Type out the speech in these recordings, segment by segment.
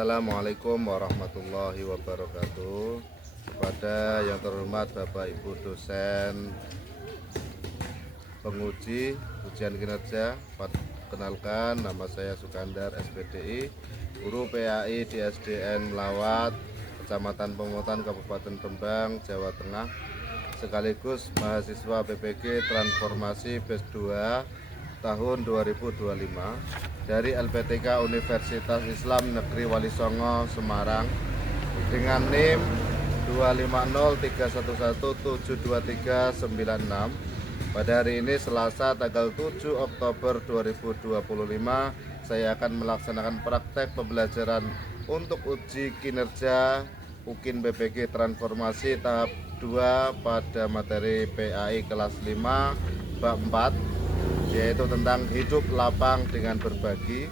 Assalamualaikum warahmatullahi wabarakatuh. Kepada yang terhormat Bapak Ibu dosen penguji ujian kinerja, perkenalkan nama saya Sukandar SPDI, guru PAI di SDN Melawat, Kecamatan Pemotan, Kabupaten Rembang, Jawa Tengah, sekaligus mahasiswa PPG Transformasi Batch 2 tahun 2025 dari LPTK Universitas Islam Negeri Wali Songo Semarang dengan NIM 25031172396. Pada hari ini Selasa tanggal 7 Oktober 2025 saya akan melaksanakan praktek pembelajaran untuk uji kinerja UKIN PPG Transformasi tahap 2 pada materi PAI kelas 5 bab 4, yaitu tentang hidup lapang dengan berbagi.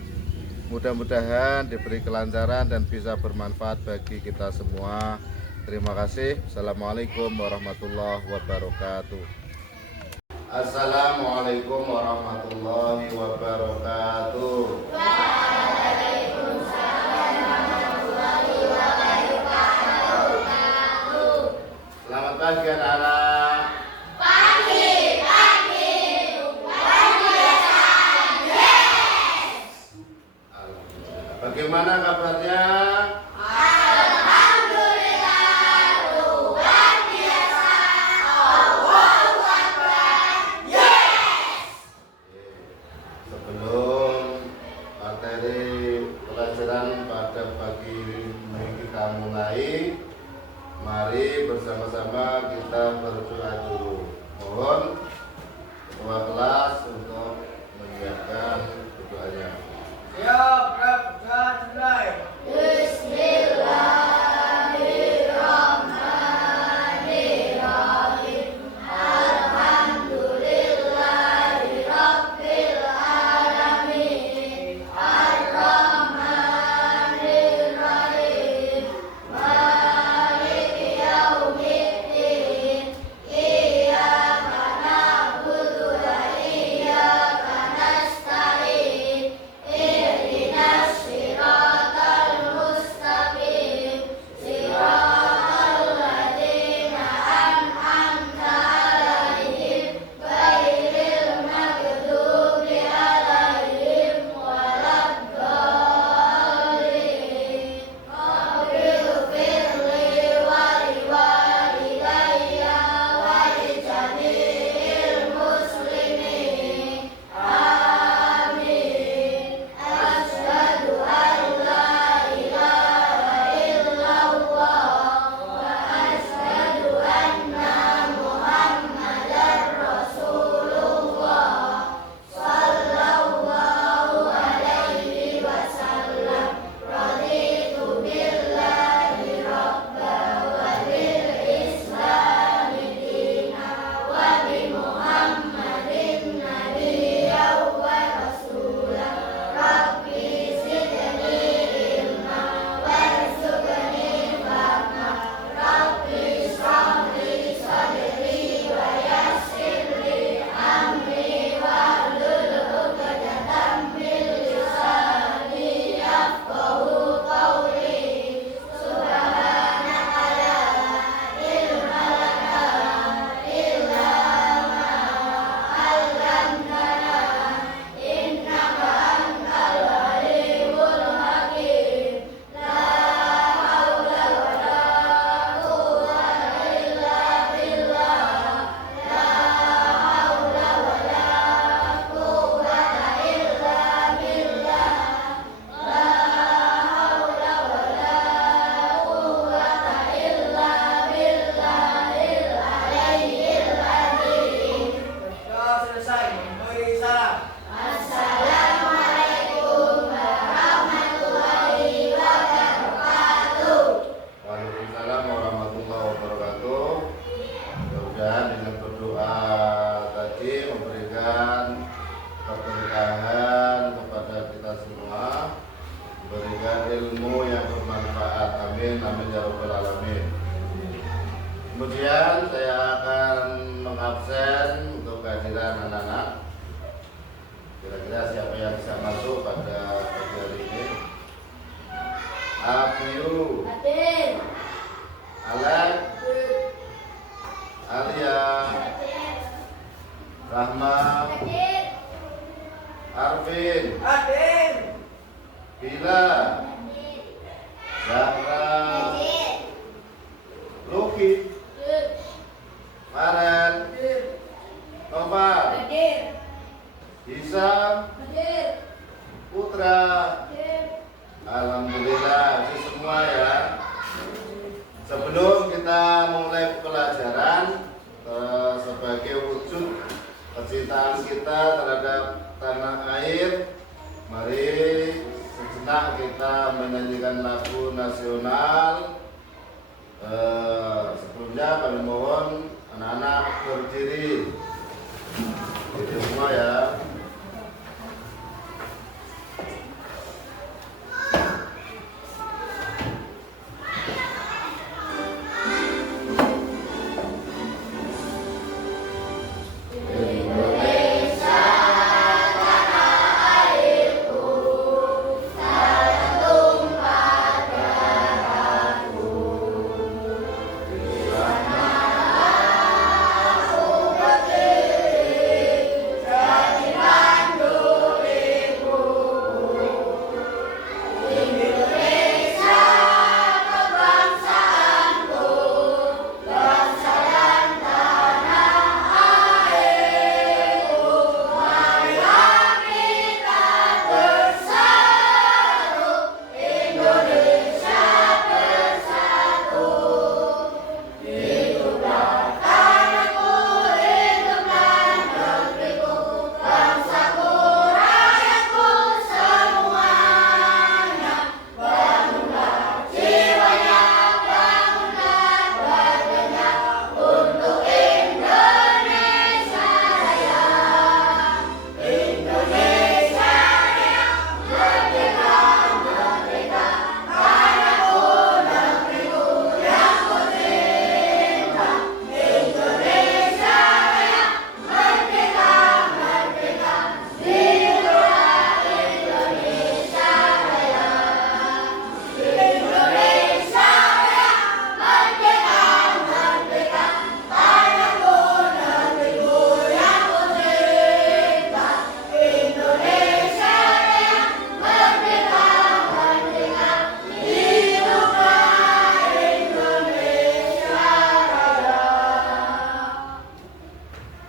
Mudah-mudahan diberi kelancaran dan bisa bermanfaat bagi kita semua. Terima kasih. Assalamualaikum warahmatullahi wabarakatuh. Assalamualaikum warahmatullahi wabarakatuh. Selamat pagi anak-anak. Bagaimana kabarnya? Alhamdulillah, luar biasa. Allahu Akbar. Yes. Sebelum materi pelajaran pada pagi ini kita mulai, mari bersama-sama kita berdoa dulu. Mohon ketua kelas untuk menyiapkan doanya. Siap, mulai. Bismillahirrahmanirrahim. Alhamdulillahirabbil alamin. Arrahmanirrahim. Maliki yaumiddin. Iyyaka na'budu wa iyyaka nasta'in. Ihdinas siratal mustaqim. Siratal ladzina an'amta 'alaihim ghairil maghdubi 'alaihim waladdallin. Rabbighfirli wa liwalidayya wa lijami'il muslimin. Amin. Asyhadu an la ilaha illallah wa asyhadu anna Muhammadar Rasulullah sallallahu alaihi wasallam. Raditu billahi rabba wa bil islami dina wa bi Muhammadin nabiyya wa rasulah. Rabbi zidni ilma warzuqni fahma. Rabbi shrah li sadri wa yassir li amri wahlul 'uqdatam min lisani yafqahu qawli. Subhanaka la ilma lana illa ma 'allamtana innaka antal alimul hakim. La haula wa la quwwata illa billah. La haula wa la quwwata illa billah. La haula wa la quwwata illa billahil aliyyil azim. Selesai. Memberi salam. Assalamualaikum warahmatullahi wabarakatuh. Waalaikumsalam warahmatullahi wabarakatuh. Mudah-mudahan dengan berdoa tadi memberikan keberkahan kepada kita semua, memberikan ilmu yang bermanfaat. Amin, amin ya rabbal alamin. Kemudian saya akan mengabsen untuk kehadiran anak-anak. Kira-kira siapa yang bisa masuk pada pagi hari ini? Abiu, Hadir. Alek, Alia, Hadir. Rahma, Hadir. Arvin, Hadir. Bila, Hadir. Zahra, Hadir. Luki, Hadir. Maren, Hadir. Noval, Hadir. Hisam, Hadir. Putra. Hadir. Alhamdulillah, itu semua ya. Sebelum kita mulai pelajaran, sebagai wujud kecintaan kita terhadap tanah air, mari sejenak kita menyanyikan lagu nasional. Sebelumnya kami mohon anak-anak berdiri. Berdiri semua ya.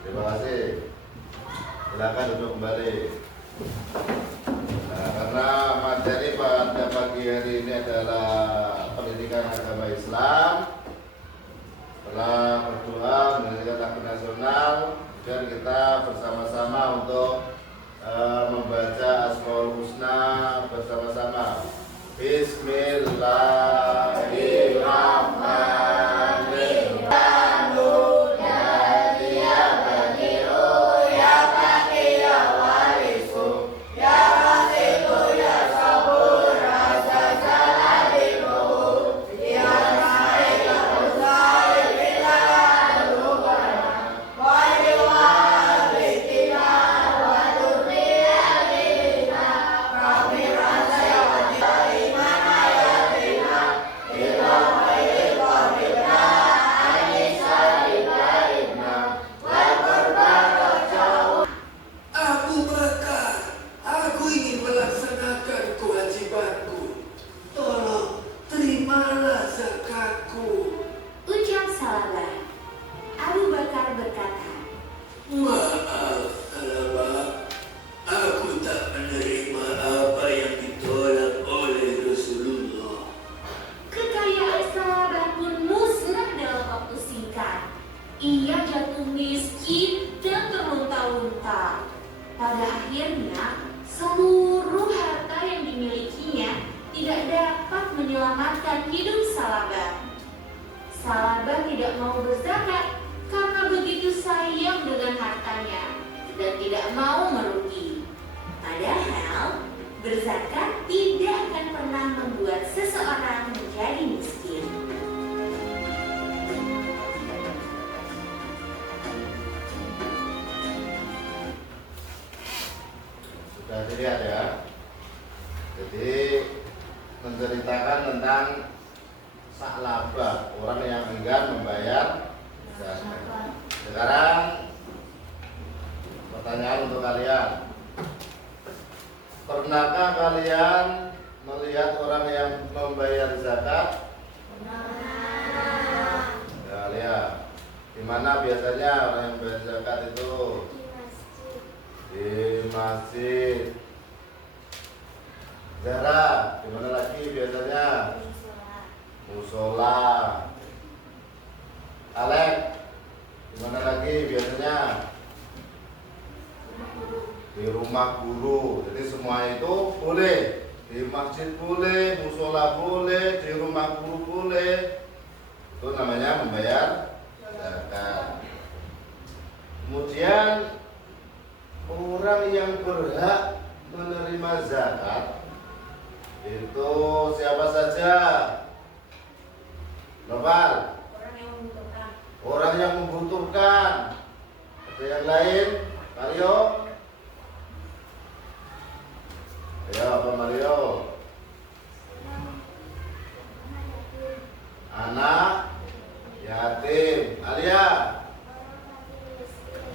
Terima kasih. Silakan duduk kembali. Nah, karena materi pada pagi hari ini adalah pendidikan agama Islam. Setelah berdoa menyanyikan lagu nasional, dan kita bersama-sama untuk membaca Asmaul Husna bersama-sama. Bismillahirrahmanirrahim. Abu Bakar, aku ingin melaksanakan kewajibanku. Tolong terimalah zakatku. Ucap Salabah. Abu Bakar berkata, Maaf, Salabah. Aku tak menerima apa yang ditolak oleh Rasulullah. kekayaan Salabah pun musnah dalam waktu singkat. Ia jatuh miskin dan terlunta-lunta. Pada akhirnya, seluruh harta yang dimilikinya tidak dapat menyelamatkan hidup Salabah. Salabah tidak mau berzakat karena begitu sayang dengan hartanya dan tidak mau merugi. Padahal, berzakat tidak akan pernah membuat seseorang menjadi miskin. Sudah dilihat ya. Jadi menceritakan tentang Sa'labah, orang yang enggan membayar zakat. Sekarang pertanyaan untuk kalian. Pernahkah kalian melihat orang yang membayar zakat? Ya, lihat. Di mana biasanya orang yang membayar zakat itu? Di masjid. Zara, di mana lagi biasanya? Musola. Alek, di mana lagi biasanya? Di rumah guru. Jadi semua itu boleh. Di masjid boleh, musola boleh, di rumah guru boleh. Itu namanya membayar zakat. Kemudian orang yang berhak menerima zakat itu siapa saja? Global. Orang yang membutuhkan. Ada yang lain? Mario? Ya, apa Mario? Anak yatim. Alia?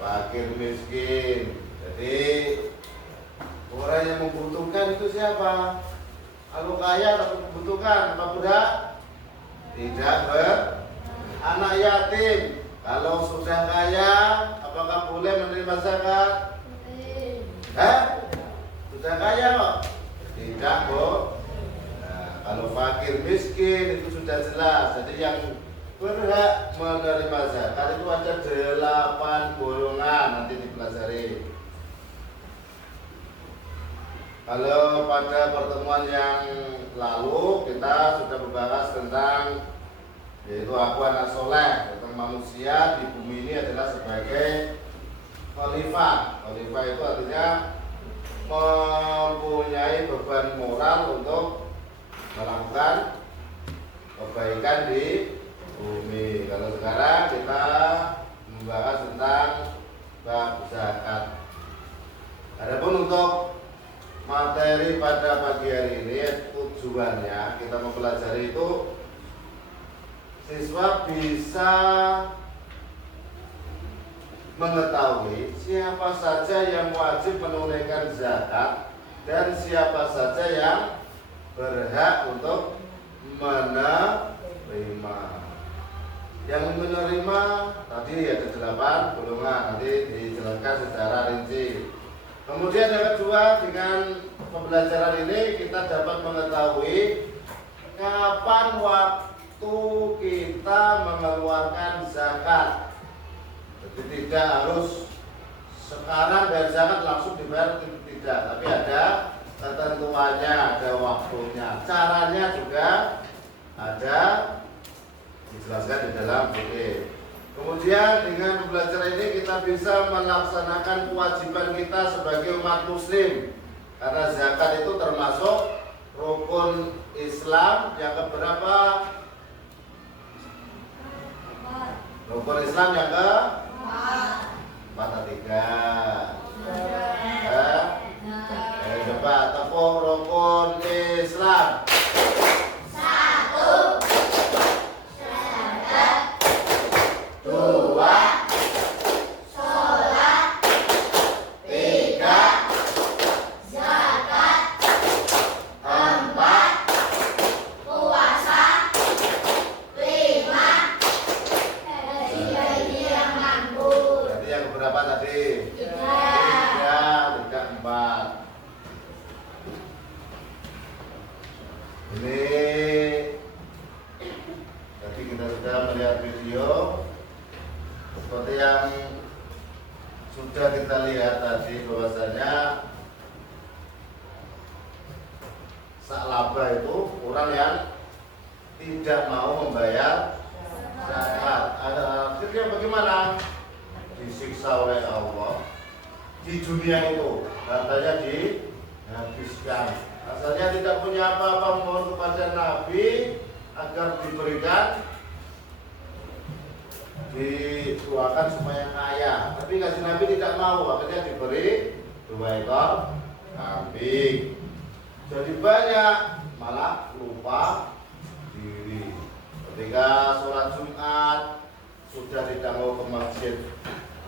Fakir miskin. Jadi orang yang membutuhkan itu siapa? Kalau kaya tapi membutuhkan, apa budak? Tidak anak yatim. Kalau sudah kaya, apakah boleh menerima zakat? Sudah kaya kok? Tidak, Bu. Nah, kalau fakir miskin itu sudah jelas. Jadi yang berhak menerima zakat itu ada 8 golongan, nanti dipelajari. Kalau pada pertemuan yang lalu kita sudah membahas tentang yaitu aku anak soleh, tentang manusia di bumi ini adalah sebagai khalifah. Khalifah itu artinya mempunyai beban moral untuk melakukan kebaikan di bumi. Kalau sekarang kita membahas tentang bab zakat. Adapun untuk materi pada pagi hari ini tujuannya kita mempelajari itu siswa bisa mengetahui siapa saja yang wajib menunaikan zakat dan siapa saja yang berhak untuk menerima. Yang menerima tadi ada 8 golongan, nanti dijelaskan secara rinci. Kemudian yang kedua, dengan pembelajaran ini kita dapat mengetahui kapan waktu kita mengeluarkan zakat. Jadi tidak harus sekarang bayar zakat langsung dibayar, tidak, tapi ada ketentuannya, ada waktunya. Caranya juga ada dijelaskan di dalam buku. Kemudian dengan pembelajaran ini kita bisa melaksanakan kewajiban kita sebagai umat muslim. Karena zakat itu termasuk rukun Islam yang keberapa? Rukun Islam yang ke? 4 atau 3? Coba tepuk rukun Islam. 2 sholat, 3 zakat, 4 puasa, 5 haji yang mampu. Berarti yang berapa tadi? 3, 4. Ini tadi kita sudah melihat video seperti yang sudah kita lihat tadi, bahwasanya Sa'labah itu orang yang tidak mau membayar zakat. Akhirnya bagaimana? Disiksa oleh Allah di dunia itu, hartanya dihabiskan. Asalnya tidak punya apa-apa, mohon kepada Nabi agar diberikan, dituakan supaya kaya. Tapi kasih Nabi tidak mau, akhirnya diberi 2 ekor kambing. Jadi banyak, malah lupa diri. Ketika sholat Jumat sudah tidak mau ke masjid,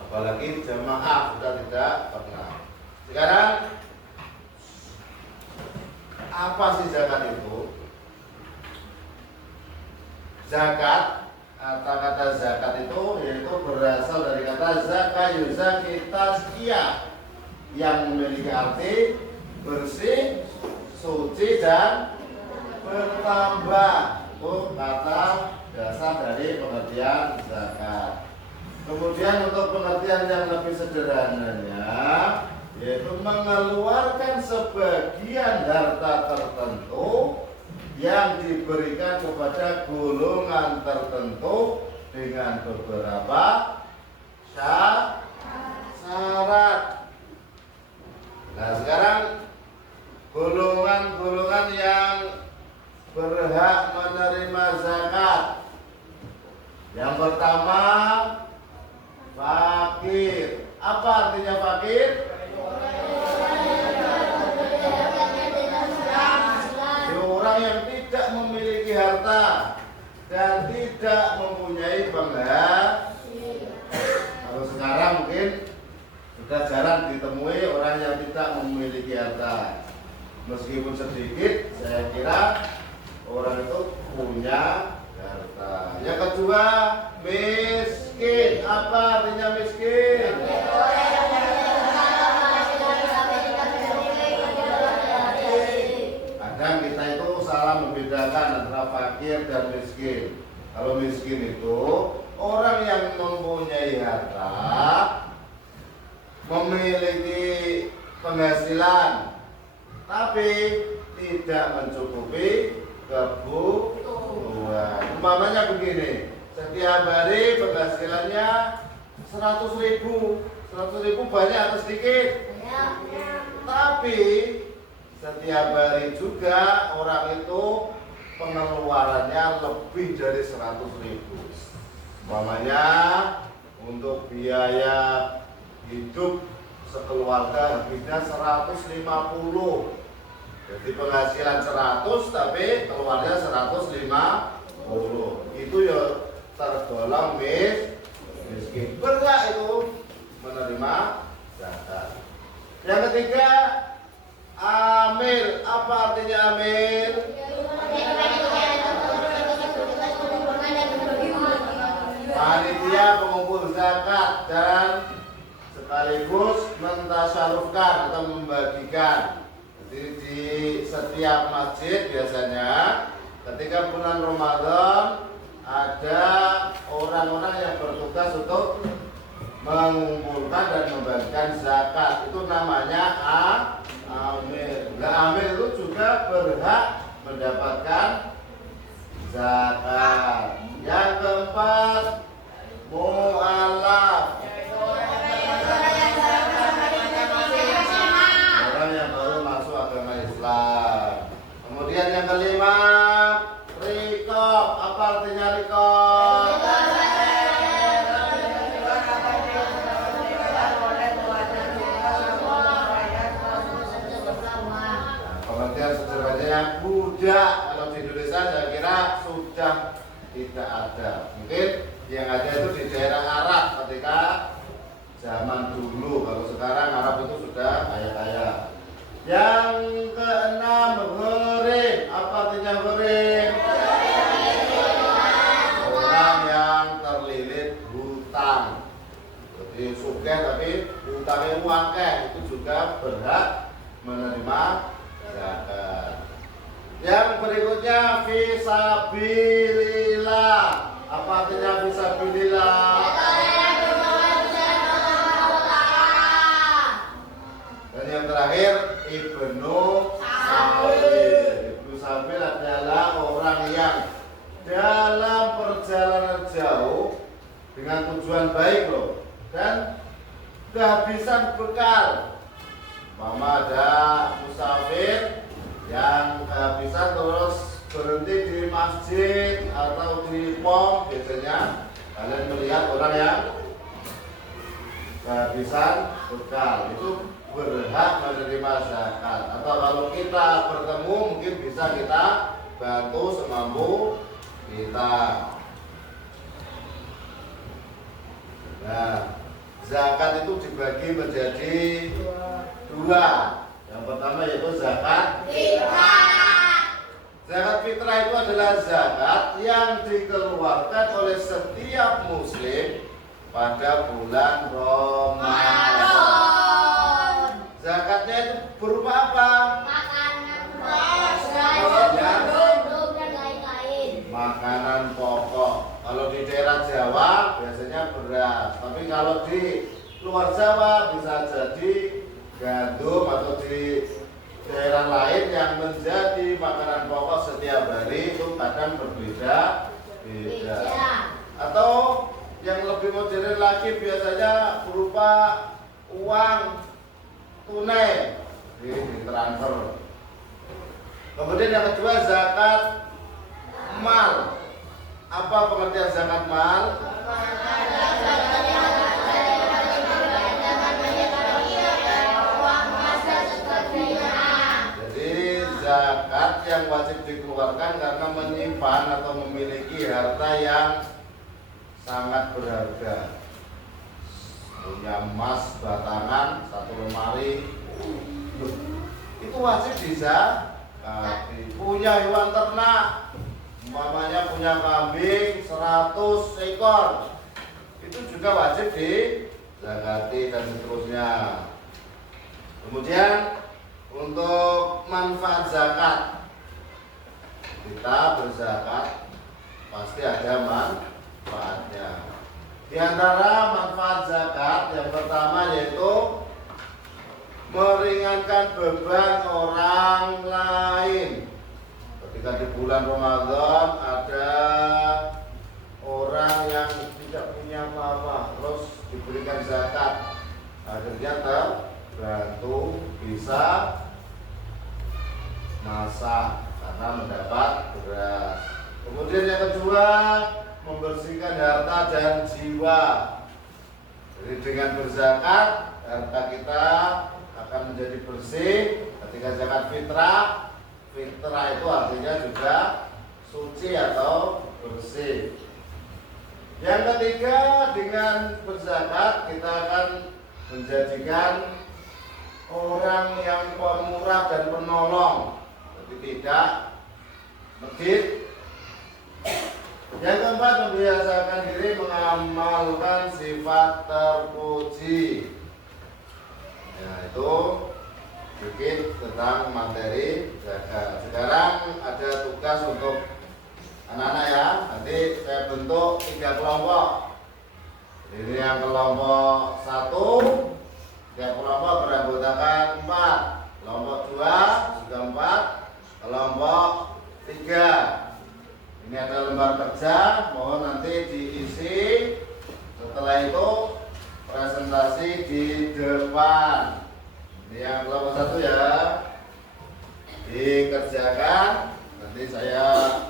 apalagi jamaah sudah tidak pernah. Sekarang apa sih zakat itu? Zakat, kata-kata zakat itu yaitu berasal dari kata zaka yuzaki tasqiyah, yang memiliki arti bersih, suci dan bertambah. Itu kata dasar dari pengertian zakat. Kemudian untuk pengertian yang lebih sederhananya, yaitu mengeluarkan sebagian harta tertentu yang diberikan kepada golongan tertentu dengan beberapa syarat. Nah, sekarang golongan-golongan yang berhak menerima zakat. Yang pertama, fakir. Apa artinya fakir? Orang yang tidak memiliki harta dan tidak mempunyai penghasilan. Kalau sekarang mungkin sudah jarang ditemui orang yang tidak memiliki harta. Meskipun sedikit, saya kira orang itu punya harta. Yang kedua, miskin. Apa artinya miskin? Kadang kita itu salah membedakan antara fakir dan miskin. Kalau miskin itu orang yang mempunyai harta, memiliki penghasilan, tapi tidak mencukupi kebutuhan. Umpamanya begini, setiap hari penghasilannya 100.000. 100.000 banyak atau sedikit? Tapi setiap hari juga orang itu pengeluarannya lebih dari 100.000. Umpamanya untuk biaya hidup sekeluarga habisnya 150. Jadi penghasilan 100 tapi keluarnya 150. Itu ya tergolong miskin. Berhak itu menerima zakat. Yang ketiga, amil. Apa artinya amil? Panitia pengumpul zakat dan sekaligus mentasyarufkan atau membagikan. Jadi di setiap masjid biasanya ketika bulan Ramadan ada orang-orang yang bertugas untuk mengumpulkan dan membagikan zakat. Itu namanya amil. Nah, amil itu juga berhak mendapatkan zakat. Yang keempat, mu'alaf. Orang yang baru masuk agama Islam. Kemudian yang kelima, riqab. Apa artinya riqab? Pengertian sederhananya budak. Kalau di Indonesia saya kira sudah tidak ada. Mungkin yang ada itu di daerah Arab ketika zaman dulu. Kalau sekarang Arab itu sudah kaya-kaya. Yang keenam, gharib. Apa artinya gharib? Orang yang terlilit hutang. Jadi sugih tapi hutangnya akeh, itu juga berhak menerima zakat. Yang berikutnya fisabilillah. Apa artinya fisabilillah? Dan yang terakhir ibnu sabil. Ibnu sabil adalah orang yang dalam perjalanan jauh dengan tujuan baik loh dan kehabisan bekal. Mama ada musafir yang kehabisan terus berhenti di masjid atau di pom. Biasanya kalian melihat orang yang kehabisan bekal, itu berhak menerima zakat. Atau kalau kita bertemu mungkin bisa kita bantu semampu kita. Nah, zakat itu dibagi menjadi dua. Yang pertama yaitu zakat Fitrah. Zakat fitrah itu adalah zakat yang dikeluarkan oleh setiap muslim pada bulan Ramadan. Ramadan. Zakatnya itu berupa apa? Makanan beras, Maksudnya? gandum dan lain-lain. Makanan pokok. Kalau di daerah Jawa biasanya beras, tapi kalau di luar Jawa bisa jadi gandum atau di daerah lain yang menjadi makanan pokok setiap hari itu kadang berbeda. Atau yang lebih modern lagi biasanya berupa uang tunai ditransfer. Kemudian yang kedua zakat mal. Apa pengertian zakat mal? Zakat yang wajib dikeluarkan karena menyimpan atau memiliki harta yang sangat berharga. Punya emas batangan 1 lemari, itu wajib dizakati. Punya hewan ternak, umpamanya punya kambing 100 ekor, itu juga wajib dizakati dan seterusnya. Kemudian untuk manfaat zakat, kita berzakat pasti ada manfaatnya. Di antara manfaat zakat yang pertama yaitu meringankan beban orang lain. Ketika di bulan Ramadan ada orang yang tidak punya apa-apa, terus diberikan zakat, akhirnya terbantu bisa masak karena mendapat beras. Kemudian yang kedua, membersihkan harta dan jiwa. Jadi dengan berzakat harta kita akan menjadi bersih. Ketika zakat fitrah, fitrah itu artinya juga suci atau bersih. Yang ketiga, dengan berzakat kita akan menjadikan orang yang pemurah dan penolong, jadi tidak medit. Yang keempat, membiasakan diri mengamalkan sifat terpuji. Ya, itu sedikit tentang materi zakat. Sekarang ada tugas untuk anak-anak ya. Nanti saya bentuk 3 kelompok. Ini yang kelompok 1, tiap kelompok beranggotakan 4, kelompok 2 juga 4, kelompok 3. Ini ada lembar kerja, mohon nanti diisi. Setelah itu presentasi di depan. Ini yang kelompok 1 ya, dikerjakan. Nanti saya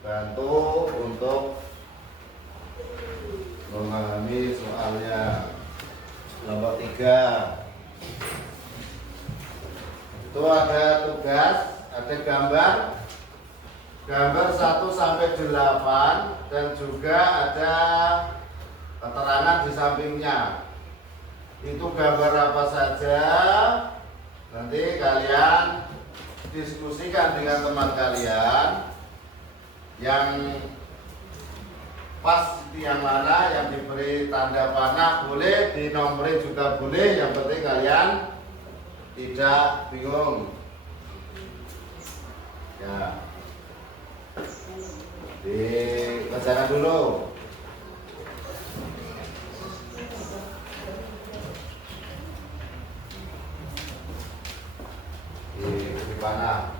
bantu untuk memahami soalnya. Kelompok 3 itu ada tugas, ada gambar 1 sampai 8 dan juga ada keterangan di sampingnya. Itu gambar apa saja nanti kalian diskusikan dengan teman kalian. Yang pas yang mana, yang diberi tanda panah boleh, dinomorin juga boleh, yang penting kalian tidak bingung ya. Dikerjakan dulu. Di panah.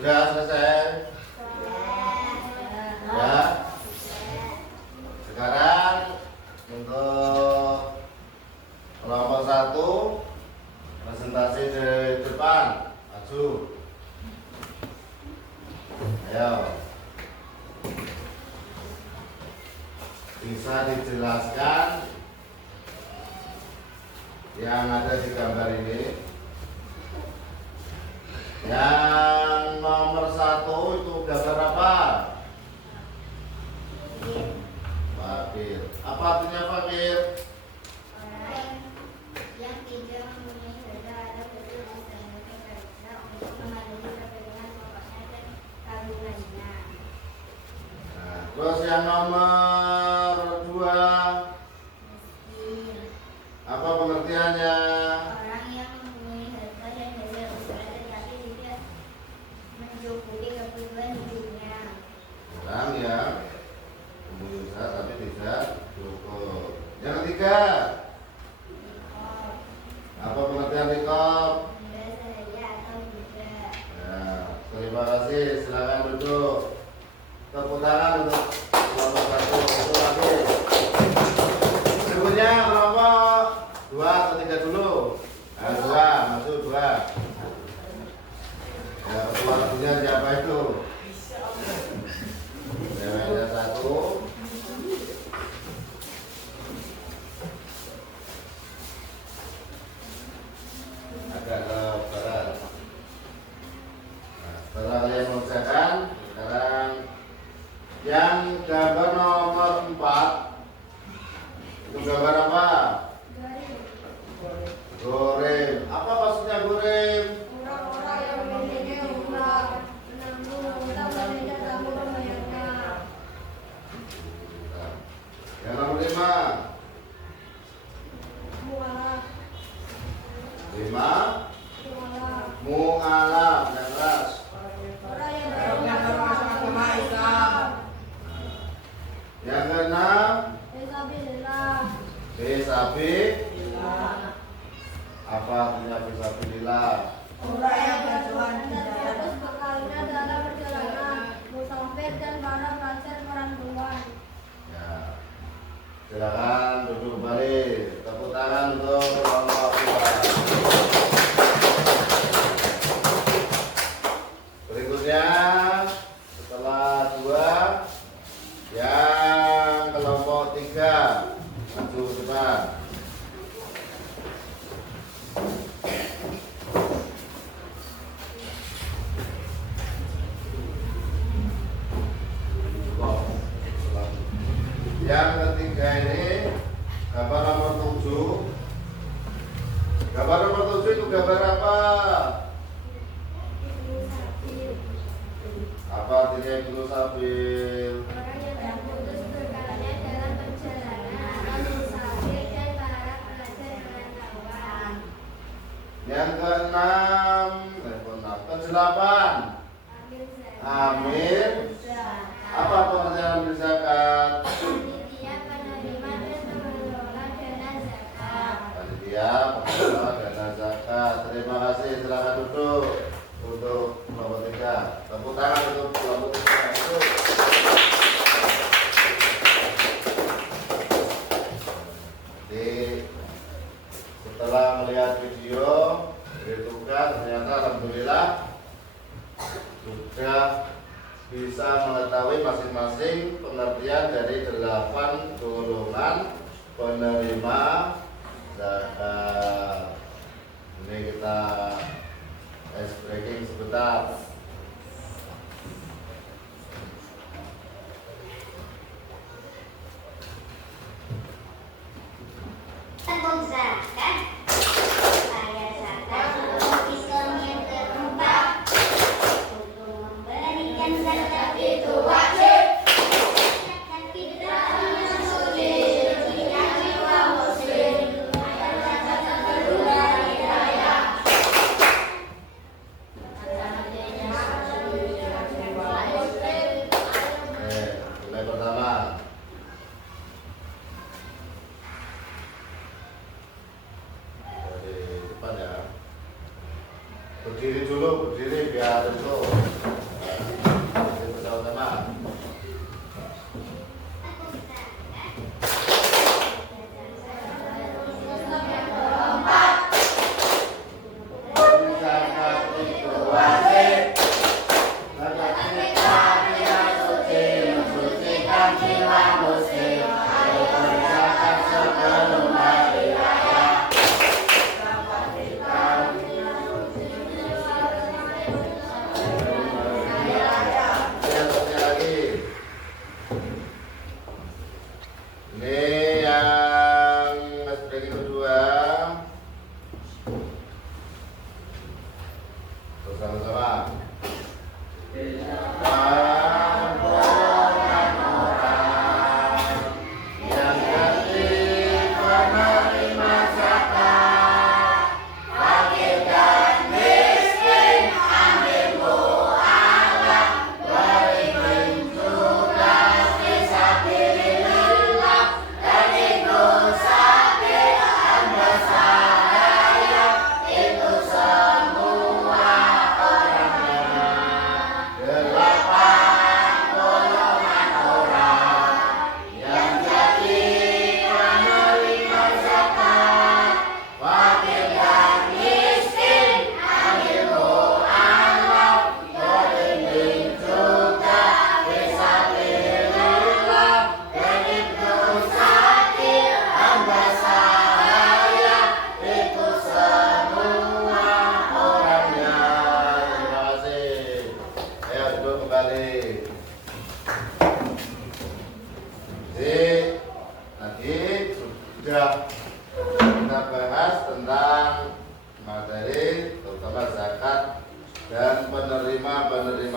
Sudah selesai? Ya. Sekarang untuk kelompok 1 presentasi di depan, maju. Ayo. Bisa dijelaskan yang ada di gambar ini? Yang nomor 1 itu gambar apa? Fakir. Apa artinya fakir? Orang yang tidak mempunyai harta atau betul bisa untuk memenuhi kebutuhan pokoknya dan tabungannya. Nah, terus yang nomor 2, Miskin. apa pengertiannya? Orang yang mempunyai harta dan hasil usaha tetapi tidak mencukupi kebutuhan hidupnya. Orang yang mempunyai usaha tapi tidak cukup. Yang ketiga, Nikop. apa pengertian nikop? Benda sehari atau budak. Ya, terima kasih. Silakan duduk. Tepuk tangan untuk kelompok 1 itu lagi. Berikutnya kelompok 2 atau 3 dulu. Nah, 2, masuk 2. Ya, ketua lagunya siapa itu? Ceweknya 1. Agak ke barat. Nah, setelah kalian mengerjakan, sekarang yang gambar nomor 4 itu gambar apa? Goreng. Apa maksudnya goreng? Orang-orang yang memiliki utang menanggung utang dan tidak sanggup membayarnya. Yang nomor 5. Mualaf. 5. Mualaf. Mu'alaf. Yang keras. Orang yang beragama agama Islam. Yang keenam. Fisabilillah. Fisabilillah. Apa artinya fisabilillah? Orang yang berjuang terus bekalnya dalam perjalanan, musafir dan para pelajar perantauan. Ya. Silakan duduk kembali. Tepuk tangan untuk kelompok 2. Berikutnya setelah 2 yang kelompok 3 maju ke depan. Yang ketiga ini gambar nomor 7. Gambar nomor 7 itu gambar apa? Apa artinya Ibnu Sabil? Orang yang terputus bekalnya dalam perjalanan atau musafir dan para pelajar perantauan. Yang keenam, ke-8 Amir. Apa pengertian amil zakat? Panitia penerima dan pengelola dana zakat. Panitia pengelola dana zakat. Terima kasih. Silakan duduk untuk kelompok 3. Tepuk tangan untuk kelompok 3. Duduk. Jadi setelah melihat video beritukan ternyata alhamdulillah sudah bisa mengetahui masing-masing pengertian dari 8 golongan penerima zakat. Ini kita ice breaking sebentar. Tanggung zakat. Saya zakat untuk Islam yang keempat. Untuk memberikan zakat itu wajib. Zakat fitrah yang suci jika jiwa muslim. Zakat kedua hari raya. Mulai pertama. Dari depan ya. Berdiri dulu, berdiri biar itu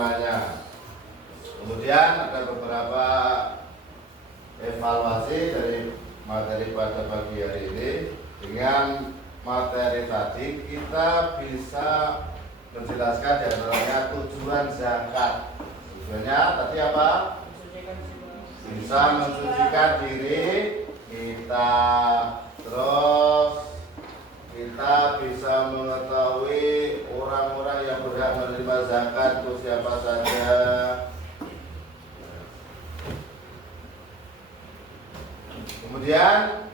menerimanya. Kemudian ada beberapa evaluasi dari materi pada pagi hari ini. Dengan materi tadi kita bisa menjelaskan di antaranya tujuan zakat. Tujuannya tadi apa? Bisa mensucikan diri kita, terus kita bisa mengetahui orang-orang yang berhak menerima zakat itu siapa saja. Kemudian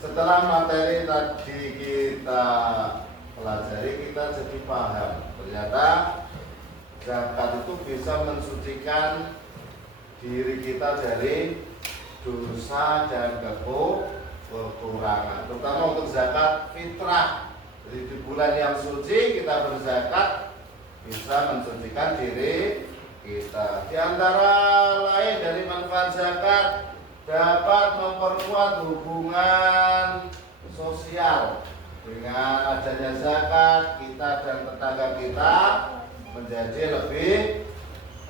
setelah materi tadi kita pelajari, kita jadi paham ternyata zakat itu bisa mensucikan diri kita dari dosa dan kekurangan, terutama untuk zakat fitrah. Jadi di bulan yang suci kita berzakat bisa mensucikan diri kita. Di antara lain dari manfaat zakat dapat memperkuat hubungan sosial. Dengan adanya zakat, kita dan tetangga kita menjadi lebih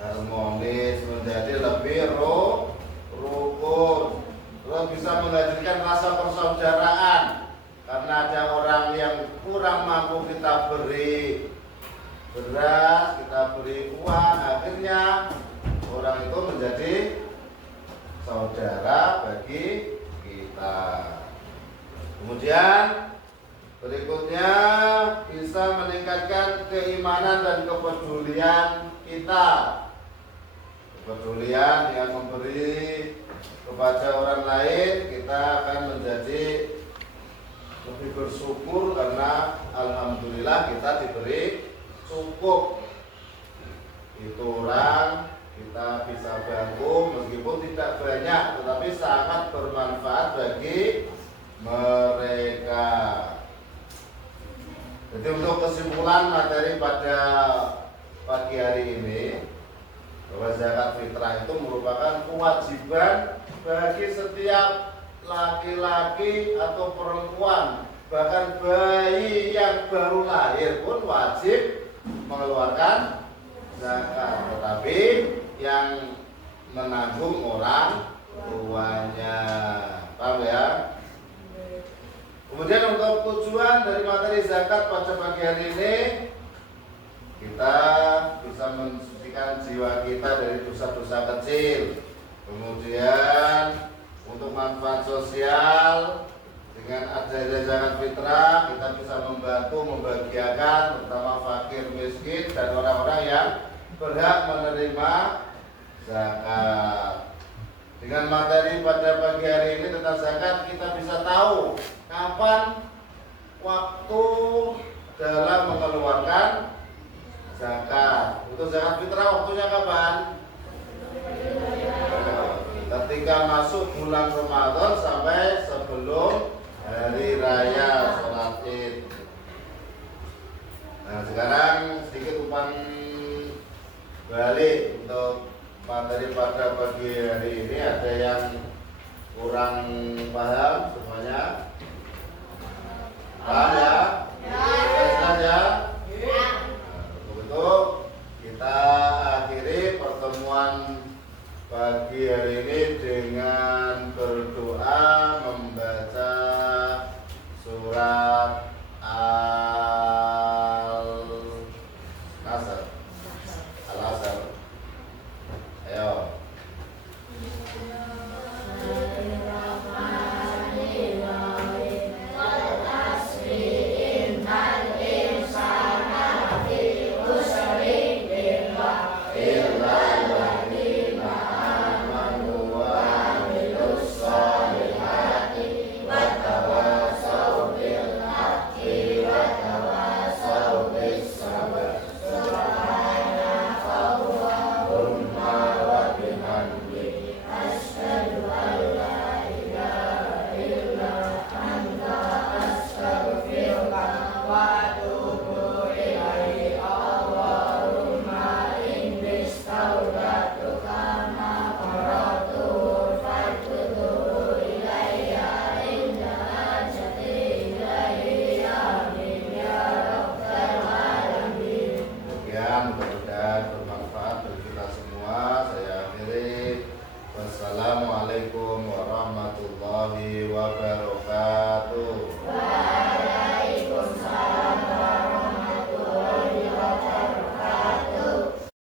harmonis, menjadi lebih rukun. Terus bisa menghadirkan rasa persaudaraan. Karena ada orang yang kurang mampu, kita beri beras, kita beri uang, akhirnya orang itu menjadi saudara bagi kita. Kemudian berikutnya bisa meningkatkan keimanan dan kepedulian kita. Kepedulian dengan memberi kepada orang lain, kita akan menjadi lebih bersyukur karena alhamdulillah kita diberi cukup. Itu orang kita bisa bantu meskipun tidak banyak, tetapi sangat bermanfaat bagi mereka. Jadi untuk kesimpulan materi pada pagi hari ini, bahwa zakat fitrah itu merupakan kewajiban bagi setiap laki-laki atau perempuan, bahkan bayi yang baru lahir pun wajib mengeluarkan zakat, tetapi yang menanggung orang tuanya. Paham ya? Kemudian untuk tujuan dari materi zakat pada pagi hari ini, kita bisa mensucikan jiwa kita dari dosa-dosa kecil. Kemudian untuk manfaat sosial, dengan adanya zakat fitrah kita bisa membantu membahagiakan terutama fakir miskin dan orang-orang yang berhak menerima zakat. Dengan materi pada pagi hari ini tentang zakat, kita bisa tahu kapan waktu dalam mengeluarkan zakat. Untuk zakat fitrah waktunya kapan? Ketika masuk bulan Ramadan sampai sebelum hari raya sholat Id. Nah, sekarang sedikit umpan balik untuk materi pada pagi hari ini. Ada yang kurang paham semuanya? Paham ya? Jelas ya? Untuk itu kita akhiri pertemuan pagi hari ini dengan berdoa membaca surat